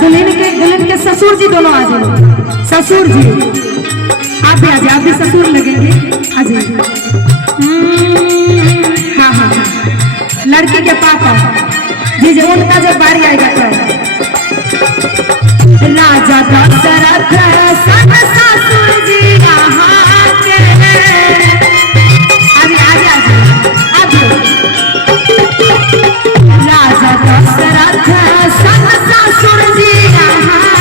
दुल्हन के ससुर जी दोनों आ जाए। ससुर जी आप भी आ जाए, आप भी ससुर लगेंगे, आ जाइए। हाँ हाँ हाँ, लड़की के पापा जी जो उनका जब बारी आएगा तो राजा दशरथ सब ससुर जी यहाँ के आगे आगे आगे राजा दशरथ सब ससुर जी यहाँ